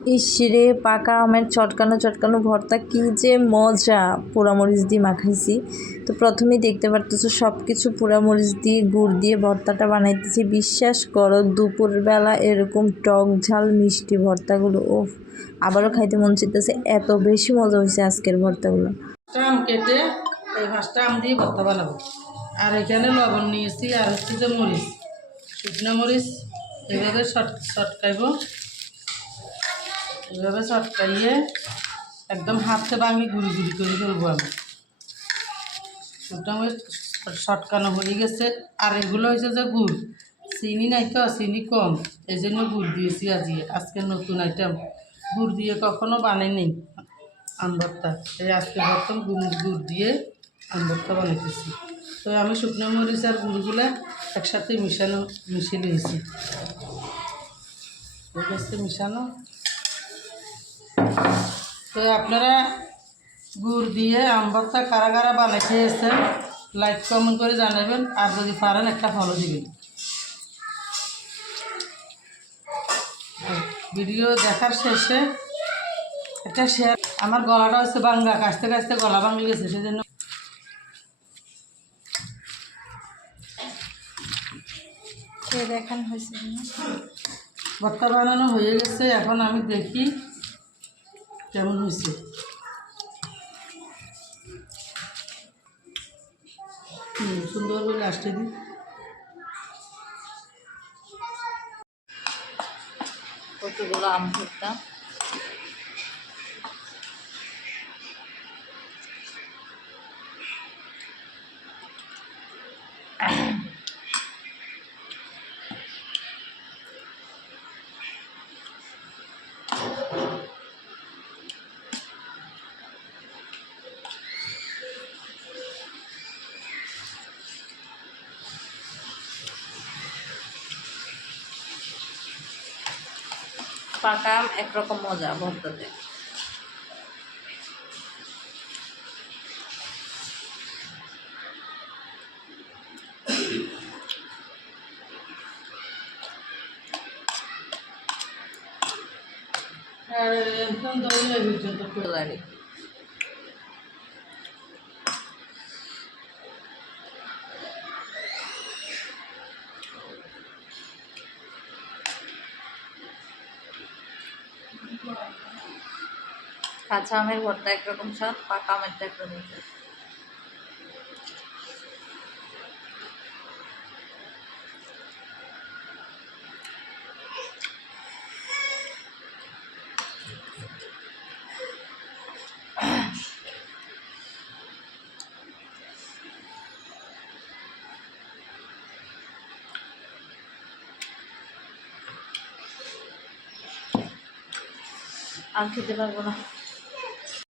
ইসরে পাকা আমের চটকানো চটকানো ভর্তা কি যে মজা! পোড়ামরিচ দিয়ে মাখাইছি। তো প্রথমেই দেখতে পারতেছো সব কিছু পোড়ামরিচ দিয়ে গুড় দিয়ে ভর্তাটা বানাইতেছি। বিশ্বাস করো দুপুরবেলা এরকম টক ঝাল মিষ্টি ভর্তাগুলো ও আবারও খাইতে মন চাইতেছে, এত বেশি মজা হয়েছে আজকের ভর্তাগুলো। আম কেটে এই 5টা আম দিয়ে ভর্তা বানাবো। আর এখানে লবণ নিয়েছি, আর হচ্ছে যে মরিচ, শুকনো মরিচ এভাবে চটকাইব। এভাবে চটকাইয়ে একদম হাতে ভাঙি গুঁড়ি গুঁড়ি করে ফেলবো আমি। শুকনো মরিচ চটকানো হয়ে গেছে। আর এগুলো হয়েছে যে গুড়, চিনি নাই তো, চিনি কম, এই জন্য গুড় দিয়েছি আজকে নতুন আইটেম। গুড় দিয়ে কখনো বানাই নেই আম ভর্তা, এই আজকে প্রথম গুড় দিয়ে আম ভর্তা বানাইতেছি। তো আমি শুকনো মরিচ আর গুড়গুলো একসাথে মিশিয়ে নিয়েছি। মিশানো। তো আপনারা গুড় দিয়ে আম ভর্তা কারা কারা বানাই খেয়েছেন লাইক কমেন্ট করে জানাবেন, আর যদি পারেন একটা ফলো দিবেন। ভিডিও দেখার শেষে একটা শেয়ার। আমার গলাটা হচ্ছে ভাঙ্গা, কাশতে কাশতে গলা ভাঙে গেছে, সেজন্য দেখান হয়েছে ভর্তা বানানো হয়ে গেছে। এখন আমি দেখি কেমন হয়েছে। সুন্দর করে লাস্টে দিই। কতগুলো আম ভর্তা। পাকা আম একরকম মজা ভর্তাতে। আর একদম দই পর্যন্ত লাগে কাঁচা আমের ভর্তা একরকম স্বাদ, পাকা আমেরটা একরকম স্বাদ। আর খেতে পারবো না।